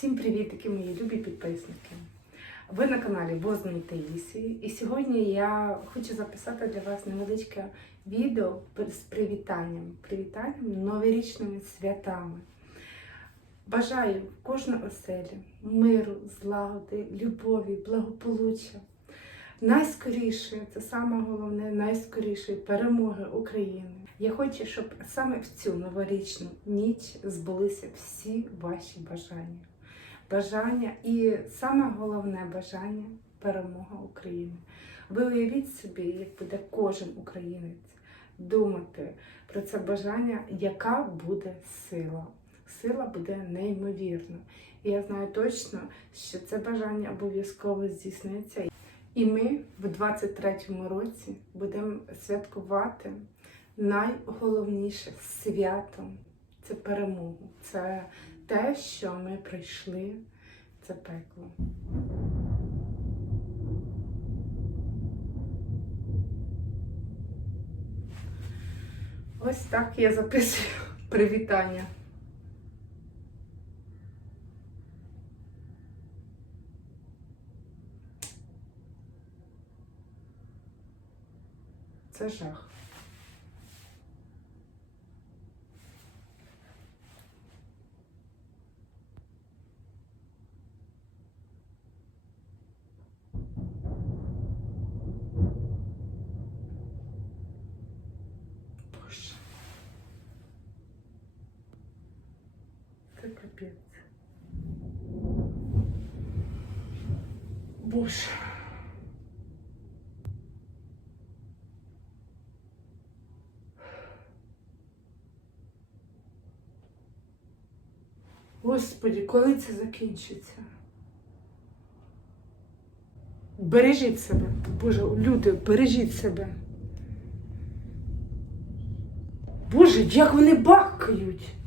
Всім привітики, мої любі підписники. Ви на каналі Возної Таїсії. І сьогодні я хочу записати для вас невеличке відео з привітанням. Привітанням новорічними святами. Бажаю в кожній оселі миру, злагоди, любові, благополуччя. Найскоріше, це саме головне, найскорішої перемоги України. Я хочу, щоб саме в цю новорічну ніч збулися всі ваші бажання. Бажання і саме головне бажання перемога України. Ви уявіть собі, як буде кожен українець думати про це бажання, яка буде сила. Сила буде неймовірна. І я знаю точно, що це бажання обов'язково здійсниться. І ми в 23-му році будемо святкувати найголовніше свято це перемогу. Це те, що ми пройшли, це пекло. Ось так я записую привітання. Це жах. Капець. Боже. Господі, коли це закінчиться? Бережіть себе, Боже, люди, бережіть себе. Боже, як вони бахкають.